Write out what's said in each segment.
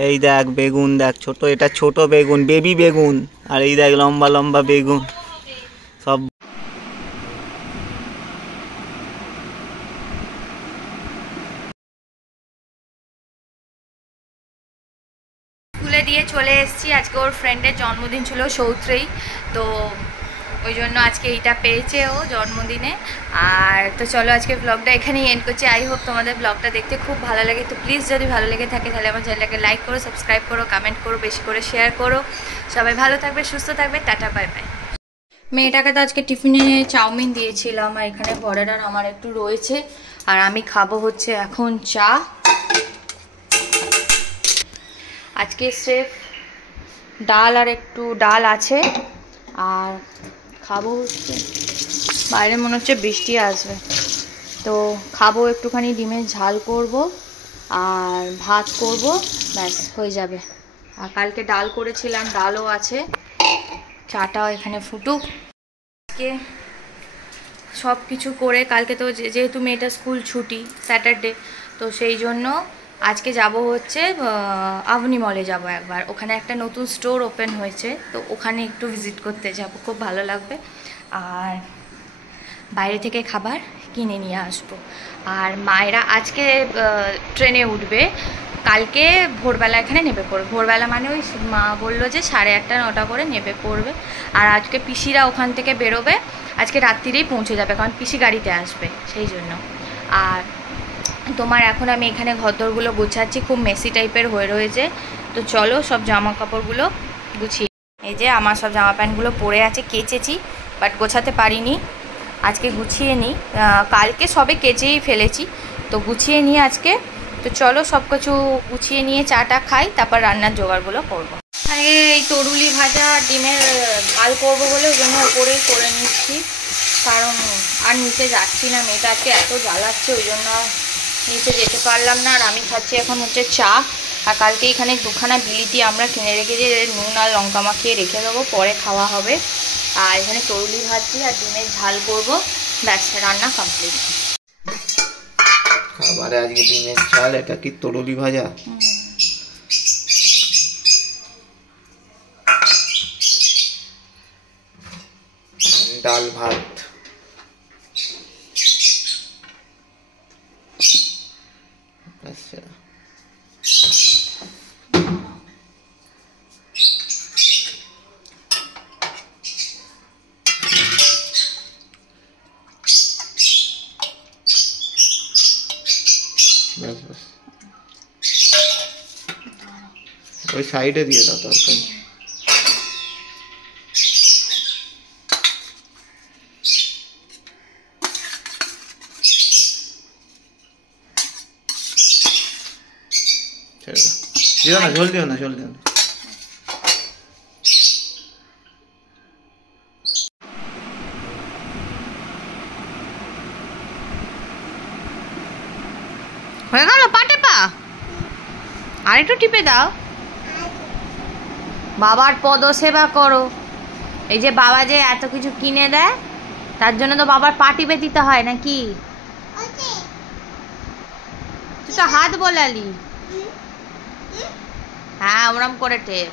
এই দেখ বেগুন দেখ, ছোট, এটা ছোট বেগুন, বেবি বেগুন। আর এই দেখ লম্বা লম্বা বেগুন সব। স্কুলে দিয়ে চলে এসেছি। আজকে ওর ফ্রেন্ডের জন্মদিন ছিল, সৌত্রেই, তো ওই জন্য আজকে এইটা পেয়েছে ও জন্মদিনে। আর তো চলো আজকে ব্লগটা এখানেই এন্ড করছি। আই হোপ তোমাদের ব্লগটা দেখতে খুব ভালো লাগে। তো প্লিজ যদি ভালো লেগে থাকে তাহলে আমার চ্যানেলটাকে লাইক করো, সাবস্ক্রাইব করো, কমেন্ট করো, বেশি করে শেয়ার করো। সবাই ভালো থাকবে, সুস্থ থাকবে, টাটা, বাই বাই। মেয়েটাকে তো আজকে টিফিনে চাউমিন দিয়েছিলাম, আর এখানে পরের আর আমার একটু রয়েছে। আর আমি খাবো হচ্ছে এখন চা। আজকে স্রেফ ডাল আর একটু ডাল আছে। আর খাবো হচ্ছে, বাইরে মনে হচ্ছে বৃষ্টি আসবে, তো খাবো একটুখানি ডিমের ঝাল করব আর ভাত করব, ব্যাস হয়ে যাবে। আর কালকে ডাল করেছিলাম, ডালও আছে, চাটাও এখানে ফুটুক। আজকে সব কিছু করে কালকে তো যেহেতু মেয়েটা স্কুল ছুটি স্যাটারডে, তো সেই জন্য আজকে যাব হচ্ছে আভনি মলে যাব একবার। ওখানে একটা নতুন স্টোর ওপেন হয়েছে, তো ওখানে একটু ভিজিট করতে যাব, খুব ভালো লাগবে। আর বাইরে থেকে খাবার কিনে নিয়ে আসবো। আর মায়েরা আজকে ট্রেনে উঠবে, কালকে ভোরবেলা এখানে নেমে পড়বে। ভোরবেলা মানে ওই মা বললো যে 8:30 9টা করে নেমে পড়বে। আর আজকে পিসিরা ওখান থেকে বেরোবে, আজকে রাত্রিরেই পৌঁছে যাবে, কারণ পিসি গাড়িতে আসবে সেই জন্য। আর তোমার এখন আমি এখানে ঘরদোরগুলো গুছাচ্ছি, খুব মেসি টাইপের হয়ে রয়েছে। তো চলো সব জামা কাপড়গুলো গুছিয়ে, এই যে আমার সব জামা প্যান্টগুলো পরে আছে, কেচেছি বাট গোছাতে পারিনি, আজকে গুছিয়ে নিই। কালকে সবে কেচেই ফেলেছি, তো গুছিয়ে নিই আজকে। তো চলো সব কিছু গুছিয়ে নিয়ে চাটা খাই, তারপর রান্নার জোগাড়গুলো করবো। এই তরুলি ভাজা ডিমের ঝাল করবো বলে ওই জন্য ওপরেই করে নিচ্ছি, কারণ আর নিচে যাচ্ছি না, মেয়েটা আজকে এত জ্বালাচ্ছে ওই জন্য নিচে যেতে পারলাম না। আর আমি খাচ্ছি এখন হচ্ছে চা। আর কালকে এখানে 2খানা বিলিতি আমরা কিনে রেখেছি, নুন আর লঙ্কা মাখিয়ে রেখে দেবো, পরে খাওয়া হবে। আর এখানে তরুলি ভাজি আর ডিমের ঝাল করবো, ব্যাস রান্না কমপ্লিট। খাবারে আজকে ডিমের ঝাল, এটা কি তরুলি ভাজা? ডাল ভাত। আচ্ছা बस बस ওই সাইডে দিয়ে দাও তরকারি। দিও না, ঝোল দিও না, ঝোল দিও না। হয়ে গেল পাটে পা, আর একটু টিপে দাও। বাবার পদ সেবা করো। এই যে বাবা যে এত কিছু কিনে দেয়, তার জন্য তো বাবার পা টিপে দিতে হয় নাকি? তুই তো হাত বোলালি। হ্যাঁ ওরম করে টেপ।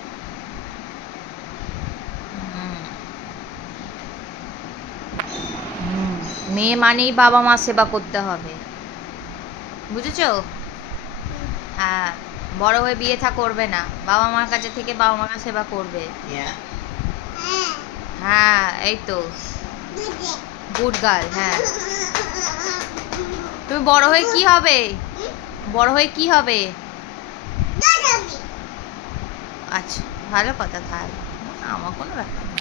মেয়ে মানেই বাবা মা সেবা করতে হবে, বুঝেছো? হ্যাঁ, বড় হয়ে বিয়ে থা করবে না, বাবা মার কাছে থেকে বাবা মার সেবা করবে। হ্যাঁ এই তো গুড গার্ল। হ্যাঁ তুমি বড় হয়ে কি হবে? বড় হয়ে কি হবে? আচ্ছা ভালো কথা, তাহলে আমার কোনো ব্যাপার না।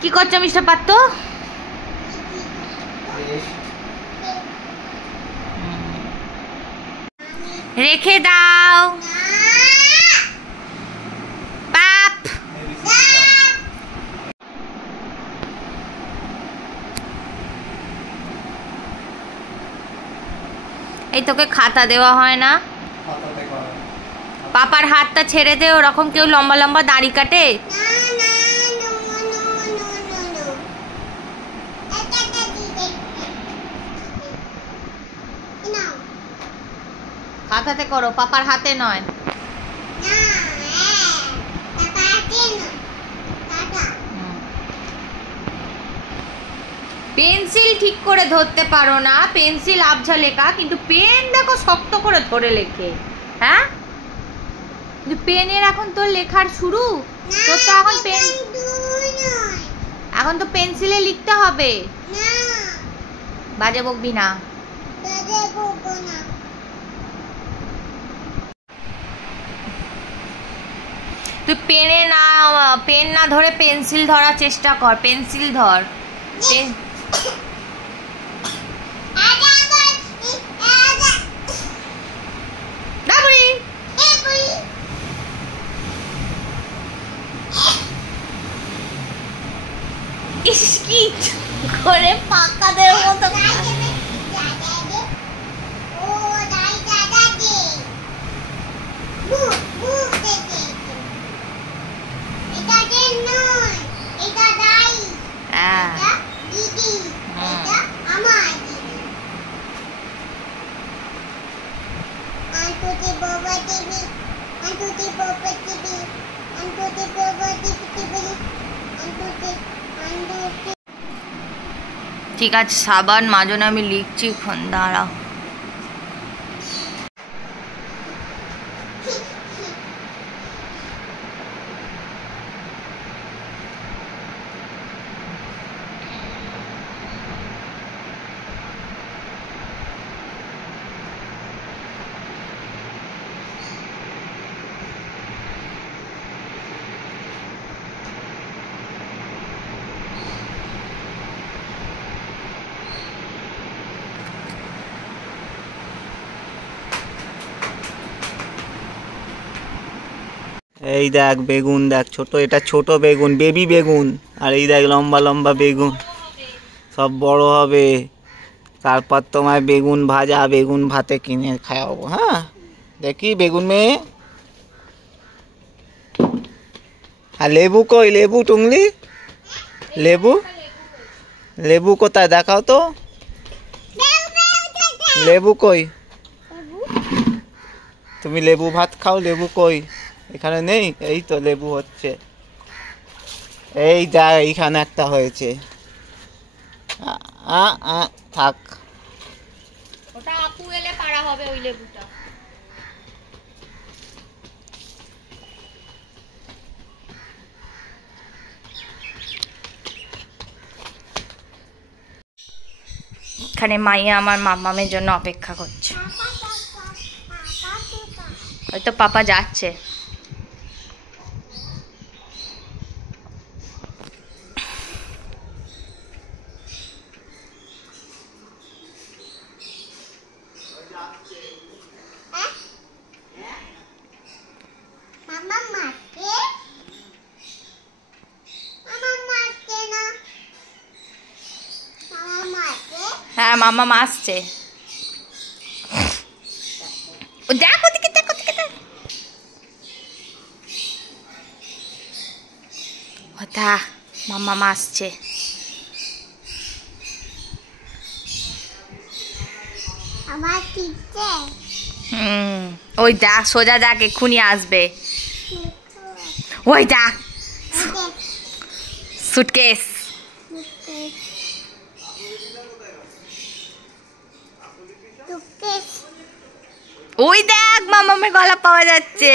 কি করছো মিস্টার পাত্র? রেখে দাও পাপ। এই তোকে খাতা দেওয়া হয় না? পাপার হাতটা ছেড়ে দে, ওরকম কেউ লম্বা লম্বা দাড়ি কাটে? হাতে করো, পাপার হাতে নয়। পেন্সিল ঠিক করে ধরতে পারো না, পেন্সিল আবঝা লেখা, কিন্তু পেন দেখো শক্ত করে ধরে লেখে। হ্যাঁ, কিন্তু পেনের এখন তোর লেখার শুরু, তোর তো এখন পেন, এখন তো পেন্সিলে লিখতে হবে। বাজে বকবি না। তুই পেন না ধরে পেন্সিল ধরার চেষ্টা কর, পেন্সিল ধর। কি করে পাকাদের মতো ঠিক আছে, সাবান মাজন, আমি লিখছি, এখন দাঁড়াও। এই দেখ বেগুন, দেখ ছোট, এটা ছোট বেগুন, বেবি বেগুন। আর এই দেখ লম্বা লম্বা বেগুন, সব বড় হবে। তারপর তোমায় বেগুন ভাজা, বেগুন ভাতে কিনে খাওয়াবো। হ্যাঁ, দেখি বেগুন মেয়ে। আর লেবু কই, লেবু টুংলি, লেবু, লেবু কোথায় দেখাও তো, লেবু কই? তুমি লেবু ভাত খাও, লেবু কই? এখানে নেই। এই তো লেবু হচ্ছে, এই যা এইখানে একটা হয়েছে। থাক, ওটা আপু এলে পাড়া হবে ওই লেবুটা। এখানে মাইয়া আমার মামামের জন্য অপেক্ষা করছে। হয়তো পাপা যাচ্ছে। হ্যাঁ, মামা আসছে। দেখো দিকে, দেখো দিকে, ওটা মামা আসছে। ওই দেখ, সোজা দেখ, এক্ষুনি আসবে। ওই দেখ সুটকেস। ওই দেখ মামামের গলা পাওয়া যাচ্ছে।